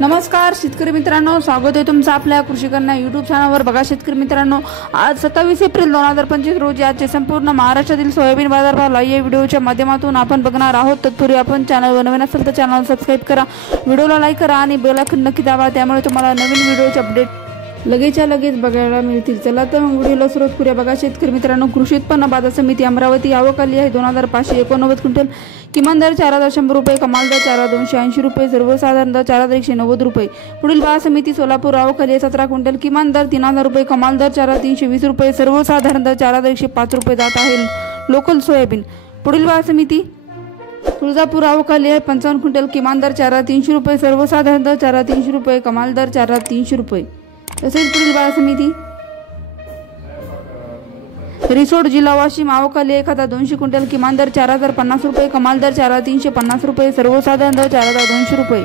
नमस्कार शेतकरी मित्रांनो, स्वागत आहे तुमचं आपल्या कृषी कन्या यूट्यूब चॅनलवर। बघा शेतकरी मित्रांनो, आज 27 एप्रिल 2025 रोजी आजचे संपूर्ण महाराष्ट्रातील सोयाबीन बाजारभाव लाईव्ह व्हिडिओच्या माध्यमातून आपण बघणार आहोत। तत्पूर्वी आपण चॅनलवर नवीन असेल तर चॅनल सबस्क्राइब करा, व्हिडिओला लाईक करा आणि बेल आयकॉन नक्की दाबा, त्यामुळे तुम्हाला नवीन व्हिडिओचे अपडेट लगेचच्या लगेच बघायला मिळतील। चला तर मग व्हिडिओला सुरुवात करूया। बघा शेतकरी मित्रांनो, कृषी उत्पन्न बाजार समिती अमरावती आवक आली आहे 2589 क्विंटल। किमान दर 4100 रुपये, कमाल दर 4280 रुपये, सर्वसाधारण दर 4190 रुपये। पुढील बाजार समिती सोलापूर आवक आली आहे 17 क्विंटल। किमान दर 3000 रुपये, कमाल दर 4320 रुपये, सर्वसाधारण दर 4105 रुपये जात आहे लोकल सोयाबीन। पुढील बाजार समिती तुळजापूर आवक आली आहे 55 क्विंटल। किमान दर 4300 रुपये, सर्वसाधारण दर 4300 रुपये, कमाल दर 4300 रुपये। तसेच पुढील बाजार समिती रिसोड जिल्हा वाशिम आवक आली 1200 क्विंटल। किमान दर 4050 रुपये, कमाल दर 4350 रुपये, सर्वसाधारण दर 4200 रुपये।